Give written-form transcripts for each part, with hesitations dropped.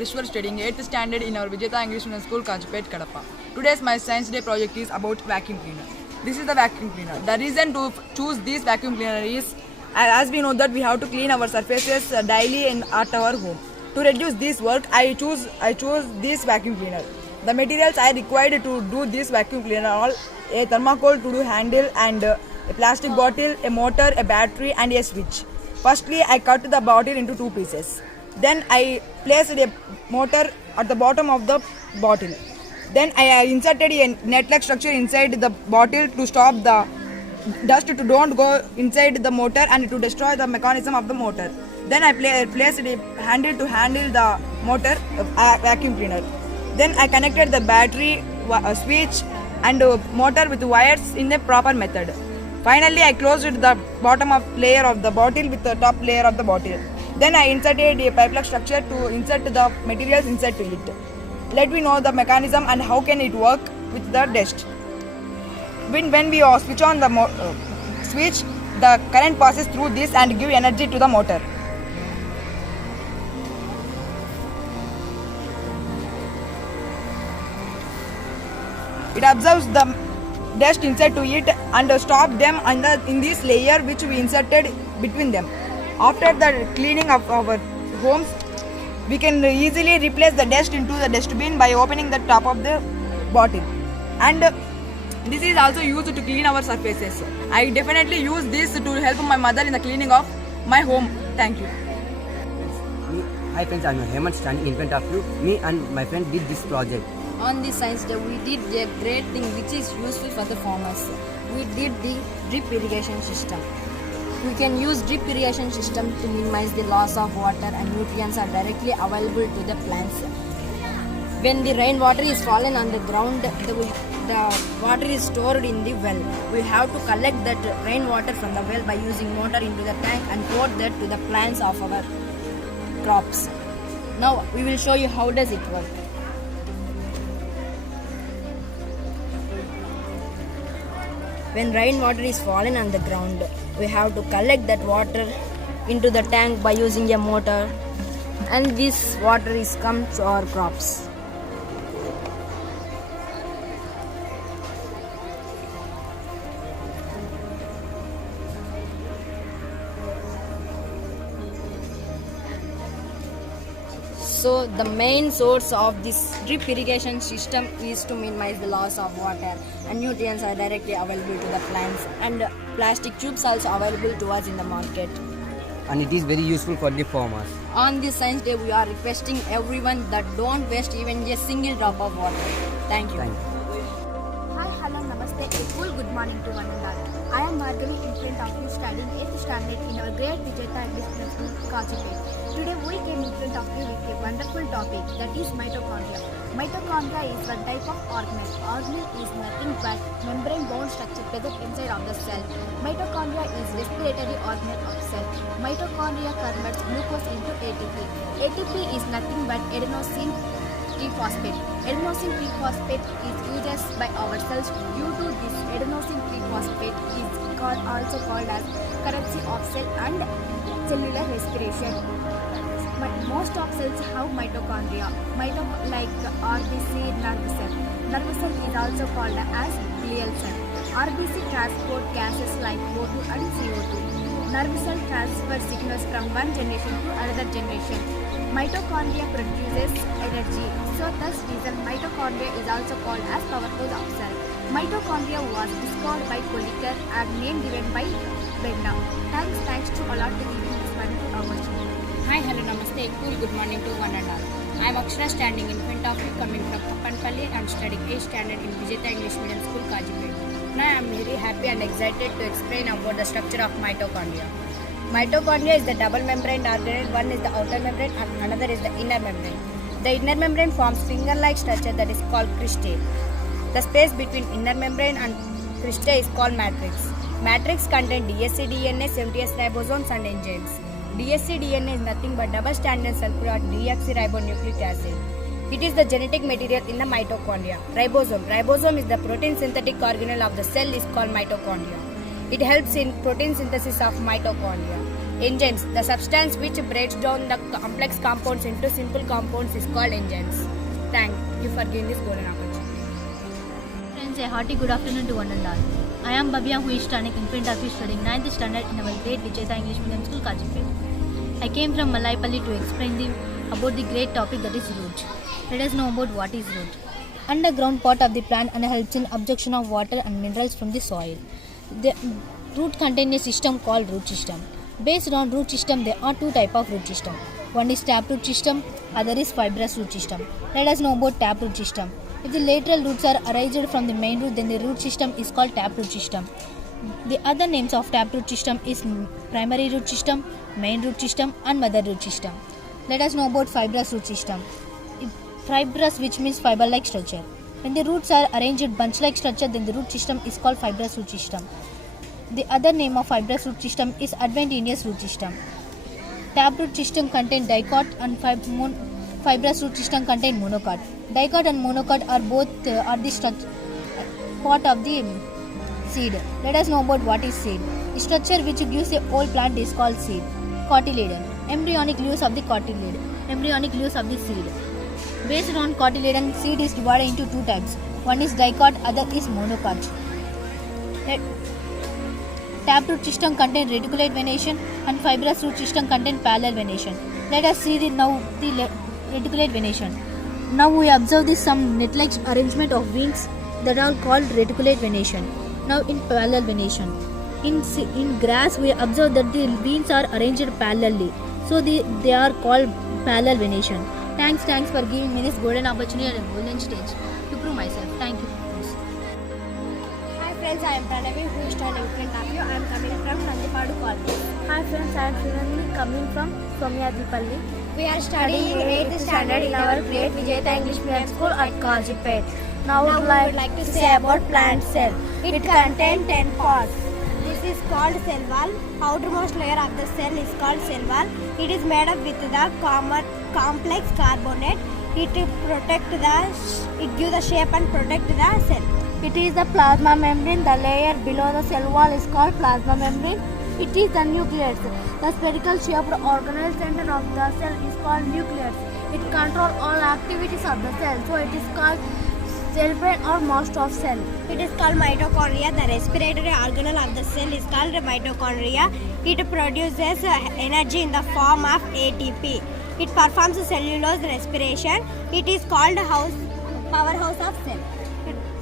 Harishwar studying 8th standard in our Vijetha English Medium School, Khajipet, Kadapa. Today's my science day project is about vacuum cleaner. This is the vacuum cleaner. The reason to choose this vacuum cleaner is as we know that we have to clean our surfaces daily at our home. To reduce this work, I chose this vacuum cleaner. The materials I required to do this vacuum cleaner are a thermocol to do handle and a plastic bottle, a motor, a battery and a switch. Firstly, I cut the bottle into two pieces. Then I placed a motor at the bottom of the bottle. Then I inserted a net-like structure inside the bottle to stop the dust to don't go inside the motor and to destroy the mechanism of the motor. Then I placed a handle to handle the motor vacuum cleaner. Then I connected the battery, switch and motor with wires in a proper method. Finally, I closed the bottom of layer of the bottle with the top layer of the bottle. Then I inserted a pipe-like structure to insert the materials inside to it. Let me know the mechanism and how can it work with the dust. When we switch on the switch, the current passes through this and give energy to the motor. It absorbs the dust inside to it and stop them in this layer which we inserted between them. After the cleaning of our homes, we can easily replace the dust into the dustbin by opening the top of the bottle. And this is also used to clean our surfaces. I definitely use this to help my mother in the cleaning of my home. Thank you. Hi friends, I am Hemant standing in front of you. Me and my friend did this project. On this science day, we did a great thing which is useful for the farmers. We did the drip irrigation system. We can use drip irrigation system to minimize the loss of water and nutrients are directly available to the plants. When the rainwater is fallen on the ground, the water is stored in the well. We have to collect that rainwater from the well by using motor into the tank and pour that to the plants of our crops. Now we will show you how does it work. When rainwater is fallen on the ground, we have to collect that water into the tank by using a motor, and this water is come to our crops. So the main source of this drip irrigation system is to minimize the loss of water and nutrients are directly available to the plants and plastic tubes also available to us in the market. And it is very useful for the farmers. On this science day, we are requesting everyone that don't waste even a single drop of water. Thank you. Thank you. Hi, hello, namaste, a full good morning to one and all. I am Margaret in front of you studying 8th standard in our great Vijetha English Medium School, Khajipet. Today we came in front of you with a wonderful topic that is mitochondria. Mitochondria is one type of organelle. Organelle is nothing but membrane-bound structure present inside of the cell. Mitochondria is respiratory organelle of cell. Mitochondria converts glucose into ATP. ATP is nothing but adenosine triphosphate. Adenosine triphosphate is used by our cells. Due to this, adenosine triphosphate is also called as currency of cell and cellular respiration. But most of cells have mitochondria, like RBC nerve cell. Nerve cell is also called as glial cell. RBC transport gases like O2 and CO2. Nerve cell transfers signals from one generation to another generation. Mitochondria produces energy. So thus reason mitochondria is also called as powerhouse of cell. Mitochondria was discovered by Kolliker and name given by Brenda. Thanks to all to giving this wonderful opportunity. Hi, hello, namaste, cool good morning to one and all. I am Akshara standing in front of you coming from Appanpalli and studying 8th standard in Vijetha English Medium School, Khajipet. Now I am very happy and excited to explain about the structure of mitochondria. Mitochondria is the double membrane organelle. One is the outer membrane and another is the inner membrane. The inner membrane forms finger-like structure that is called cristae. The space between inner membrane and cristae is called matrix. Matrix contains DSC DNA, 70S ribosomes and enzymes. DSC DNA is nothing but double stranded sulfur or deoxyribonucleic acid. It is the genetic material in the mitochondria. Ribosome is the protein synthetic organelle of the cell is called mitochondria. It helps in protein synthesis of mitochondria. Enzymes, the substance which breaks down the complex compounds into simple compounds, is called enzymes. Thank you for giving this golden opportunity. Friends, a hearty good afternoon to one and all. I am Babia, who is standing in front of you studying 9th standard in our great Vijetha English Medium School, Khajipet. I came from Malaipalli to explain about the great topic, that is root. Let us know about what is root. Underground part of the plant and helps in absorption of water and minerals from the soil. The root contains a system called root system. Based on root system, there are two types of root system. One is taproot system, other is fibrous root system. Let us know about taproot system. If the lateral roots are arised from the main root, then the root system is called taproot system. The other names of taproot system is primary root system, main root system, and mother root system. Let us know about fibrous root system. Fibrous, which means fiber-like structure. When the roots are arranged bunch-like structure, then the root system is called fibrous root system. The other name of fibrous root system is adventitious root system. Taproot system contain dicot and fibrous root system contain monocot. Dicot and monocot are both are the part of the seed. Let us know about what is seed. The structure which gives a whole plant is called seed. Cotyledon, embryonic leaves of the cotyledon, embryonic leaves of the seed. Based on cotyledon, seed is divided into two types. One is dicot, other is monocot. Taproot system contain reticulate venation and fibrous root system contain parallel venation. Let us see the reticulate venation. Now we observe some net-like arrangement of wings that are called reticulate venation. Now in parallel venation. In grass we observe that the wings are arranged parallelly. So they are called parallel venation. Thanks for giving me this golden opportunity and golden stage to prove myself. Thank you. Hi friends, I am Pranavi, who is standing in front of you. I am coming from Nandipadu College. Hi friends, I am Srinani coming from Somyadipalli. We are studying 8th standard in our great Vijetha English Medium School at Khajipet. Now we would like to say about plant cell. It contains 10 parts. This is called cell wall. Outermost layer of the cell is called cell wall. It is made up with the complex carbonate. It gives the shape and protect the cell. It is the plasma membrane. The layer below the cell wall is called plasma membrane. It is the nucleus. The spherical shaped organelle center of the cell is called nucleus. It controls all activities of the cell. So it is called cell brain or master of cell. It is called mitochondria. The respiratory organelle of the cell is called mitochondria. It produces energy in the form of ATP. It performs cellulose respiration. It is called powerhouse of cell.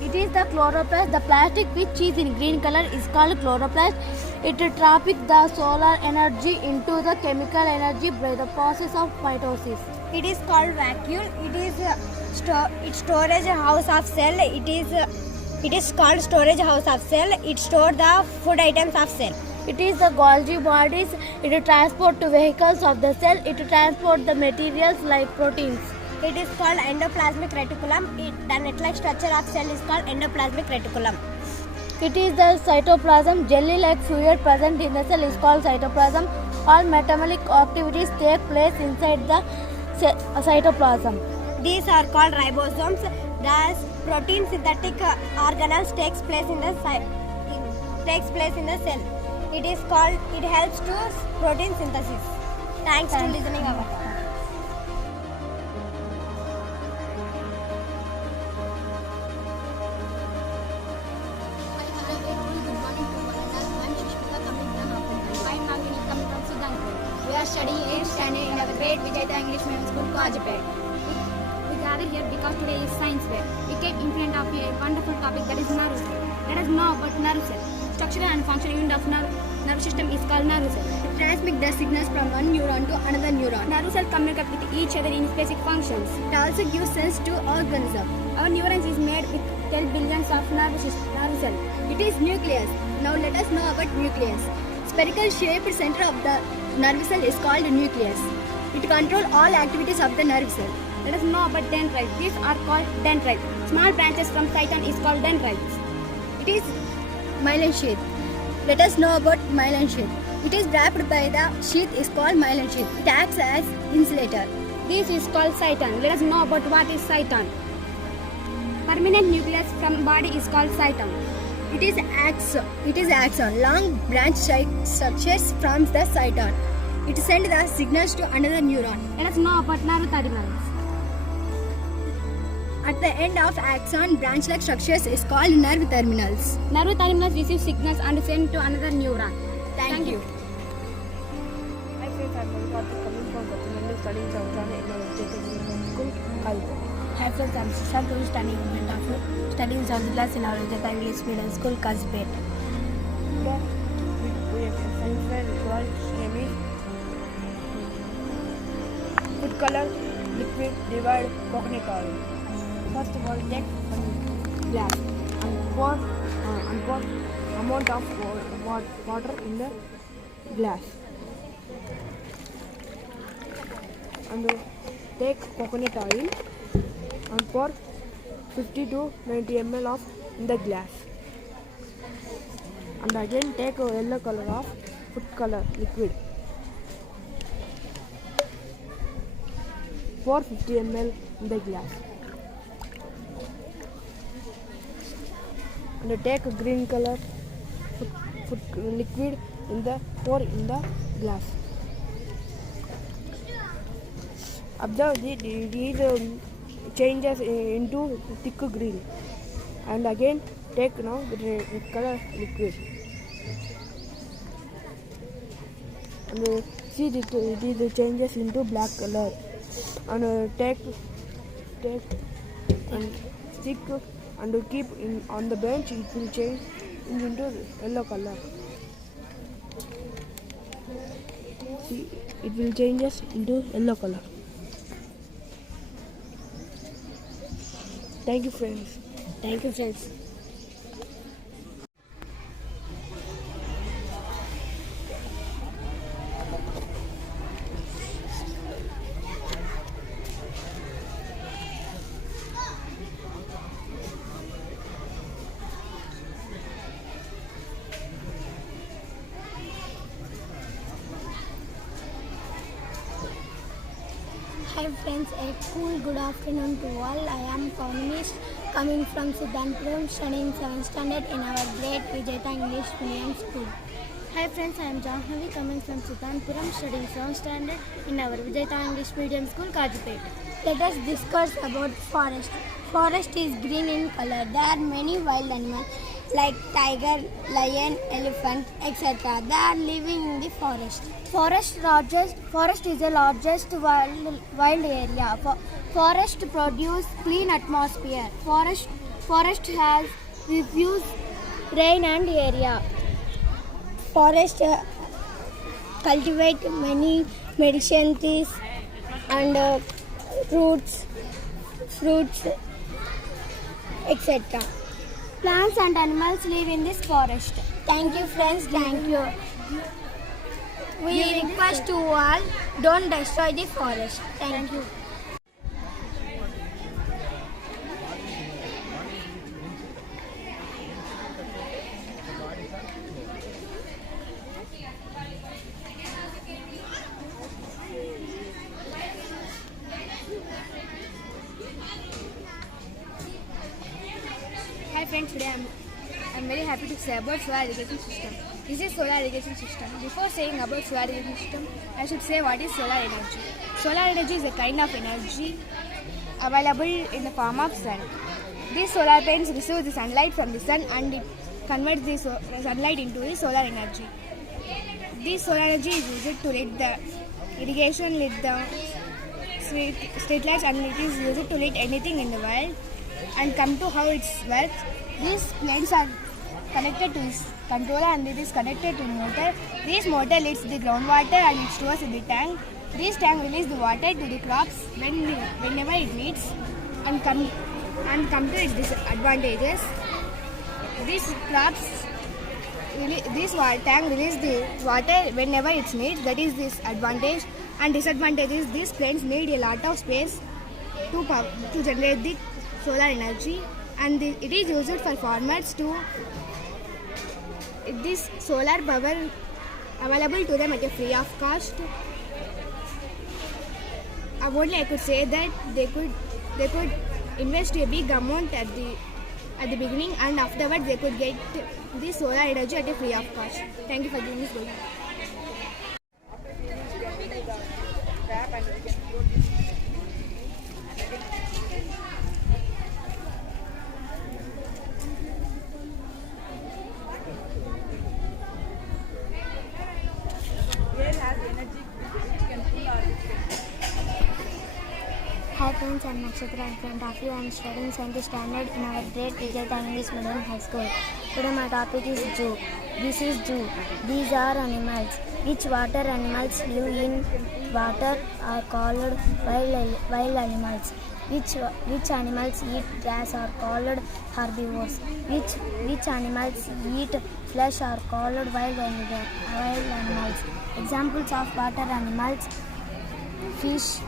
It is the chloroplast. The plastic which is in green color is called chloroplast. It traps the solar energy into the chemical energy by the process of mitosis. It is called vacuole. It is storage house of cell. It is called storage house of cell. It stores the food items of cell. It is the Golgi bodies. It transports to vehicles of the cell. It transports the materials like proteins. It is called endoplasmic reticulum. The net-like structure of cell is called endoplasmic reticulum. It is the cytoplasm. Jelly-like fluid present in the cell is called cytoplasm. All metabolic activities take place inside the cytoplasm. These are called ribosomes. Thus, protein synthetic organelles takes place in the cell. It helps to protein synthesis. Thanks to listening our talk. We are studying 8th standard in our great Vijetha English Medium School, Khajipet. We gather here because today is Science Day. We came in front of a wonderful topic, that is nerve cell. Let us know about nerve cell. Structure and function unit of nerve system is called nerve cell. It transmits the signals from one neuron to another neuron. Nerve cells communicate with each other in specific functions. It also gives sense to organisms. Our neurons is made with 10 billions of nerve cells. It is nucleus. Now let us know about nucleus. Spherical shaped center of the nerve cell is called nucleus. It controls all activities of the nerve cell. Let us know about dendrites. These are called dendrites. Small branches from cytosol is called dendrites. It is myelin sheath. Let us know about myelin sheath. It is wrapped by the sheath is called myelin sheath. It acts as insulator. This is called cytosol. Let us know about what is cytosol. Permanent nucleus from body is called cytosol. It is axon. Long branch structures from the cyton. It sends the signals to another neuron. Let us know about nerve terminals. At the end of axon, branch-like structures is called nerve terminals. Nerve terminals receive signals and send to another neuron. Thank you. Hi friends, I'm Karthik coming from Kathmandu studying Samsana in our Vijetha school, Khajipet. Hi friends, I'm Sushant studying in Kadapa, studying 7th class in our Vijetha English Medium School, Khajipet. Here we have a science fair called name is food color, liquid, divide, coconut oil. First of all, take one glass and pour amount of water in the glass. And take coconut oil and pour 50 to 90 ml of in the glass. And again take a yellow color of food color liquid. Pour 50 ml in the glass. And take a green color food liquid pour in the glass. Observe these changes into thick green. And again take now the red color liquid. And see these changes into black color. And take and stick and keep on the bench. It will change into yellow color. See, it will changes into yellow color. Thank you, friends. Thank you, friends. Hi friends, a cool good afternoon to all. I am Pawnimish coming from Siddhanpuram, studying 7th standard in our great Vijetha English Medium School. Hi friends, I am Jahnavi coming from Siddhanpuram, studying 7th standard in our Vijetha English Medium School, Khajipet. Let us discuss about forest. Forest is green in color. There are many wild animals like tiger, lion, elephant, etc. They are living in the forest. Forest is the largest wild area. Forest produce clean atmosphere. Forest has refuse rain and area. Forest cultivate many medicine trees and fruits, etc. Plants and animals live in this forest. Thank you, friends. Thank you. We request to all, don't destroy the forest. Thank you. Hi friends, today I'm very happy to say about solar irrigation system. This is solar irrigation system. Before saying about solar irrigation system, I should say what is solar energy. Solar energy is a kind of energy available in the form of sun. These solar panels receive the sunlight from the sun and it converts the sunlight into the solar energy. This solar energy is used to light the irrigation, lit the street lights, and it is used to light anything in the world. And come to how it works. These plates are connected to this controller and it is connected to the motor. This motor leads the groundwater and it stores in the tank. This tank releases the water to the crops whenever it needs. And come to its disadvantages. This tank releases the water whenever it needs. That is this advantage. And disadvantage is these planes need a lot of space to generate the solar energy, and it is used for farmers to this solar power available to them at a free of cost. Only I could say that they could invest a big amount at the at the beginning, and afterwards they could get the solar energy at a free of cost. Thank you for giving this book. Hi friends, I'm Nakshatra in front of you. I'm studying 7th standard in our great Vijetha English Medium High School. Today my topic is zoo. This is zoo. These are animals. Which water animals live in water are called wild animals. Which animals eat grass are called herbivores. Which animals eat flesh are called wild animals. Examples of water animals: fish,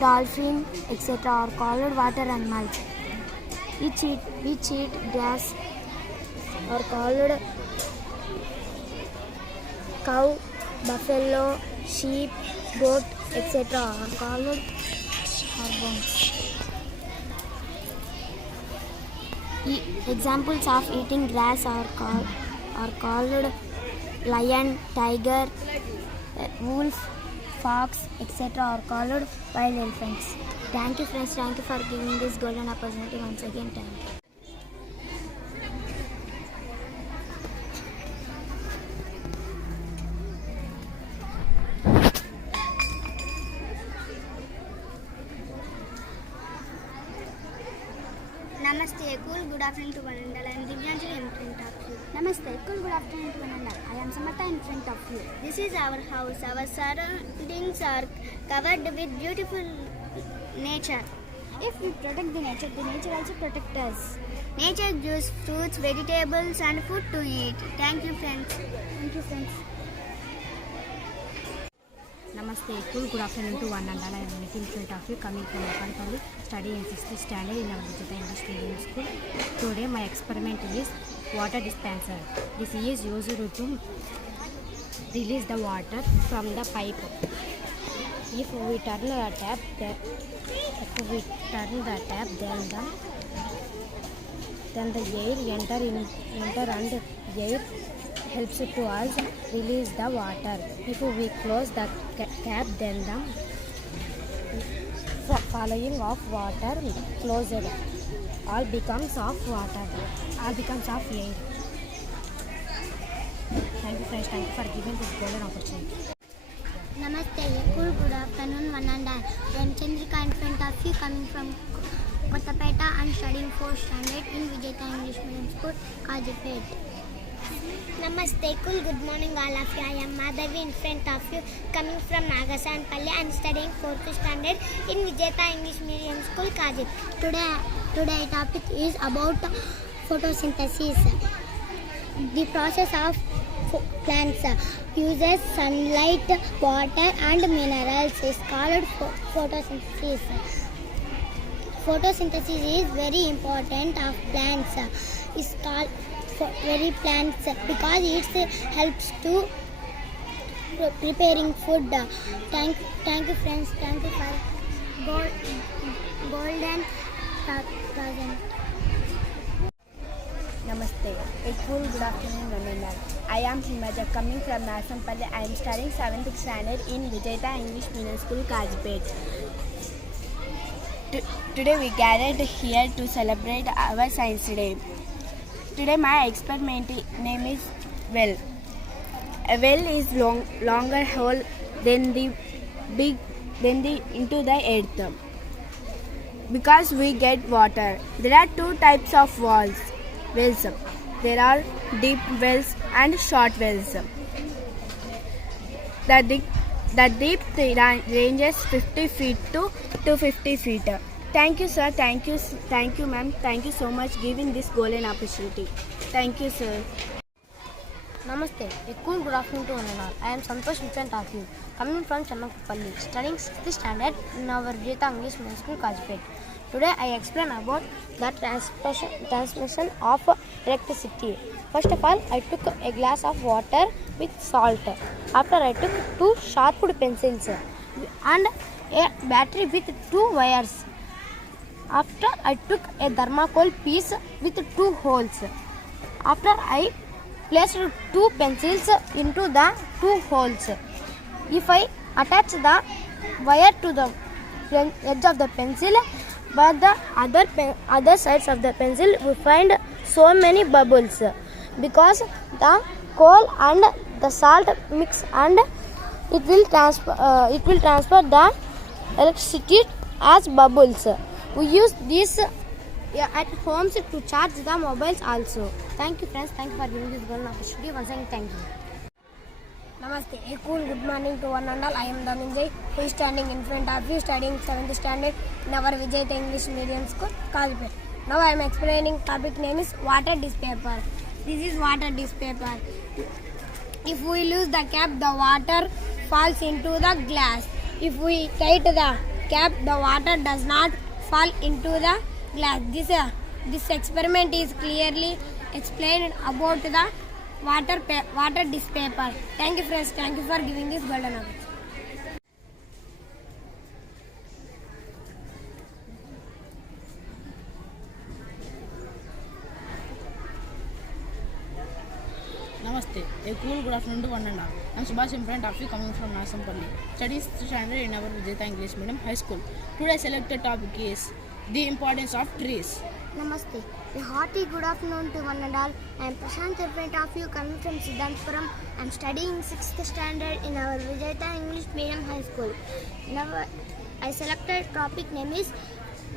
dolphin, etc. are called water animals. Which eat grass are called cow, buffalo, sheep, goat, etc. are called herbivores. Examples of eating grass are called lion, tiger, wolf, fox, etc. are called wild elephants. Thank you friends, thank you for giving this golden opportunity once again. Thank you. Namaste, cool good afternoon to one and all. I am Divyanjali in front of you. Namaste, cool good afternoon to one and all. I am Samatha in front of you. This is our house. Our surroundings are covered with beautiful nature. If we protect the nature also protects us. Nature gives fruits, vegetables and food to eat. Thank you friends. Thank you friends. Namaste, cool good afternoon to one and all. I am in front of you, coming from Kapalpalli, studying in 6th standard in our Vijetha English Medium School. Today my experiment is water dispenser. This is used to release the water from the pipe. If we turn the tap, then the air enter and air helps to us release the water. If we close the cap, then the following of water closed. All becomes of water. All becomes of air. Thank you friends. Thank you for giving this golden opportunity. Namaste, cool good afternoon one and all. I am Chandrika in front of you, coming from Kadapa and studying 4th standard in Vijetha English Medium School, Khajipet. Namaste, cool good morning all of you. I am Madhavi in front of you, coming from Nagasanpalli and studying 4th standard in Vijetha English Medium School, Kajip. Today topic is about photosynthesis. The process of plants uses sunlight, water and minerals is called photosynthesis. Photosynthesis is very important of plants. Is called very plants because it helps to preparing food. Thank you friends. Thank you for golden present. Namaste. A cool good afternoon, Ramana. I am Himaja, coming from Nagasanpalli. I am studying 7th standard in Vijetha English Medium School, Khajipet. Today we gathered here to celebrate our Science Day. Today my experiment name is well. A well is longer hole than the into the earth. Because we get water. There are two types of wells. There are deep wells and short wells. The deep ranges 50 feet to 250 feet. Thank you, sir. Thank you, ma'am. Thank you so much giving this golden opportunity. Thank you, sir. Namaste. A cool good afternoon to one and all. I am Santosh in front of you, coming from Channapalli, studying 6th standard in our Vijetha English Medium School, Khajipet. Today I explain about the transmission of electricity. First of all, I took a glass of water with salt. After I took two sharpened pencils and a battery with two wires. After I took a thermocol piece with 2 holes. After I placed 2 pencils into the 2 holes. If I attach the wire to the edge of the pencil, but the other sides of the pencil, we find so many bubbles because the coal and the salt mix, and it will transfer the electricity as bubbles. We use this at homes to charge the mobiles also. Thank you friends, thank you for giving this golden opportunity. Once again, thank you. Namaste. A cool good morning to one and all. I am Dhananjay, who is standing in front of you, studying 7th standard in our Vijetha English Medium School, Khajipet. Now I am explaining topic name is water dispaper. This is water dispaper. If we lose the cap, the water falls into the glass. If we tight the cap, the water does not fall into the glass. This experiment is clearly explained about the water dispaper. Thank you friends, thank you for giving this golden opportunity. Namaste. A cool good afternoon to one and all. I am Subhash in front of you, coming from Nasampalli. Studies standard in our Vijetha English Medium High School. Today's selected topic is the importance of trees. Namaste. A hearty good afternoon to one and all. I am Prashant in front of you, coming from Siddhantpuram. I am studying 6th standard in our Vijetha English Medium High School. Now I selected topic name is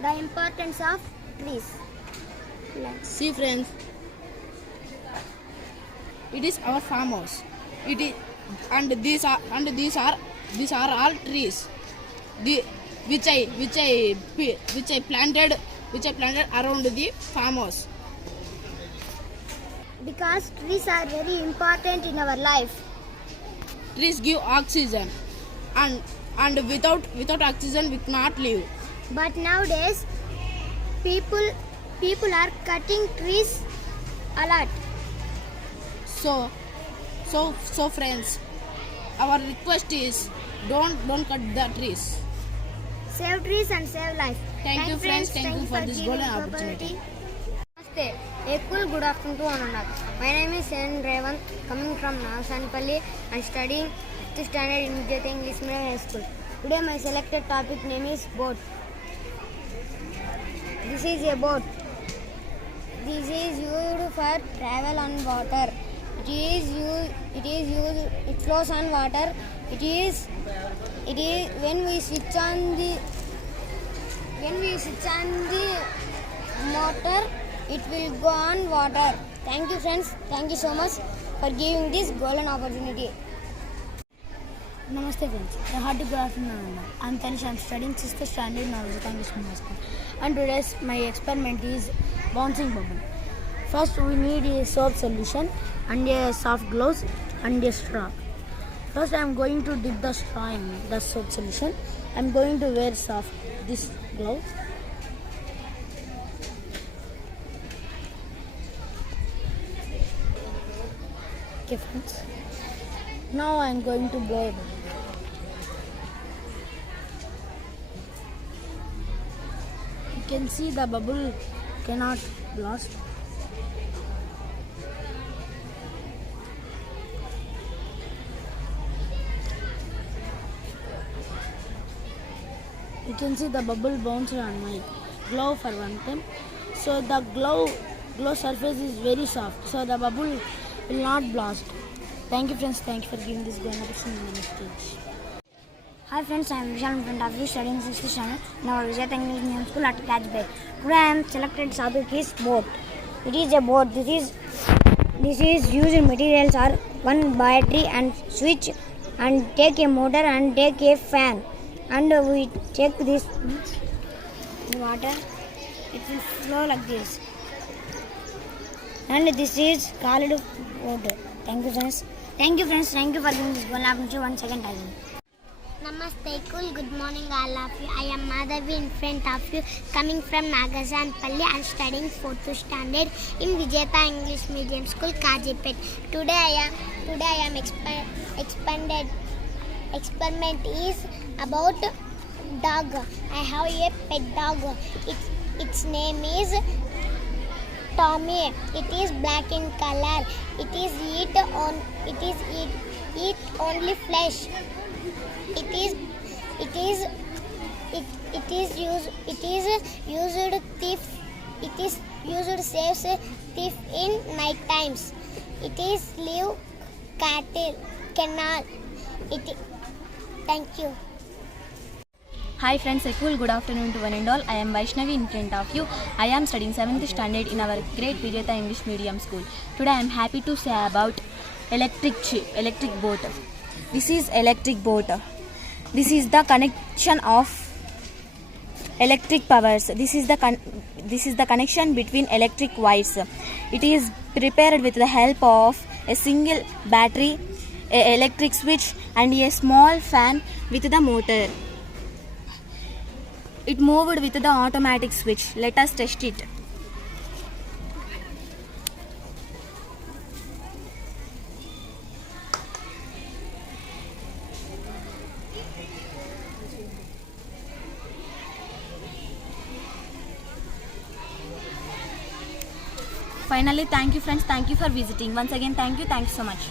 the importance of trees. See friends, it is our farmhouse. It is, and these are all trees. Which I planted around the farmhouse. Because trees are very important in our life. Trees give oxygen, and without oxygen we cannot live. But nowadays, people are cutting trees a lot. So friends, our request is don't cut the trees. Save trees and save life. Thank you friends, thank you for this golden opportunity. Namaste. A cool good afternoon to one and all. My name is N. Revan, coming from Nasanpalli and studying 5th standard in Vijetha English Medium High School. Today my selected topic name is boat. This is a boat. This is used for travel on water. It flows on water. It is when we switch on the motor, it will go on water. Thank you friends, thank you so much for giving this golden opportunity. Namaste friends, a hearty good afternoon. I am Tanish, I am studying 6th standard in Vijetha English Medium School. And today's my experiment is bouncing bubble. First we need a soap solution and a soft gloves and a straw. First I am going to dip the straw in the soap solution. I am going to wear this glove. Okay friends. Now I am going to blow a bubble. You can see the bubble cannot blast. You can see the bubble bounced on my glove for one time. So the glove surface is very soft. So the bubble will not blast. Thank you friends. Thank you for giving this golden opportunity on the stage. Hi friends, I am Vishal in front of you, studying 6th standard in our Vijetha English Medium School at Khajipet. Today I am selected topic is boat. It is a boat. This is used materials are one battery and switch, and take a motor and take a fan. And we check this water, it will flow like this. And this is called water. Thank you friends. Thank you friends. Thank you for giving this golden opportunity once again. Namaste, cool. Good morning, all of you. I am Madhavi in front of you, coming from Nagasanpalli and studying 4th standard in Vijetha English Medium School, Khajipet. Today I am experiment is about dog. I have a pet dog. Its name is Tommy. It is black in color. It is eat only flesh. It is used saves thief in night times. It is live cattle canal. Thank you. Hi friends, a cool good afternoon to one and all. I am Vaishnavi in front of you. I am studying 7th standard in our great Vijetha English Medium School. Today I am happy to say about electric boat. This is electric boat. This is the connection of electric powers. This is the connection between electric wires. It is prepared with the help of a single battery, a electric switch and a small fan with the motor. It moved with the automatic switch. Let us test it. Finally, thank you friends, thank you for visiting. Once again, thank you so much.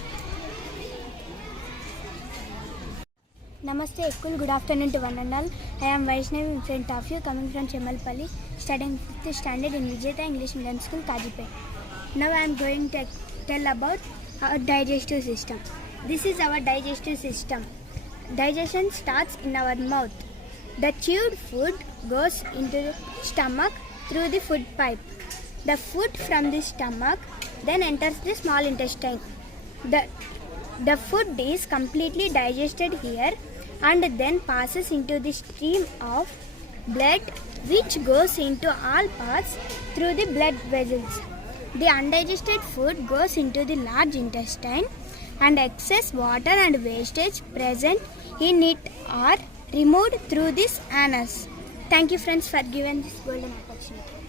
Namaste, school. Good afternoon to one and all. I am Vaishnavi in front of you, coming from Chemalpalli, studying 5th standard in Vijetha English Medium School, Khajipet. Now I am going to tell about our digestive system. This is our digestive system. Digestion starts in our mouth. The chewed food goes into the stomach through the food pipe. The food from the stomach then enters the small intestine. The food is completely digested here and then passes into the stream of blood which goes into all parts through the blood vessels. The undigested food goes into the large intestine and excess water and wastage present in it are removed through this anus. Thank you friends for giving this golden opportunity.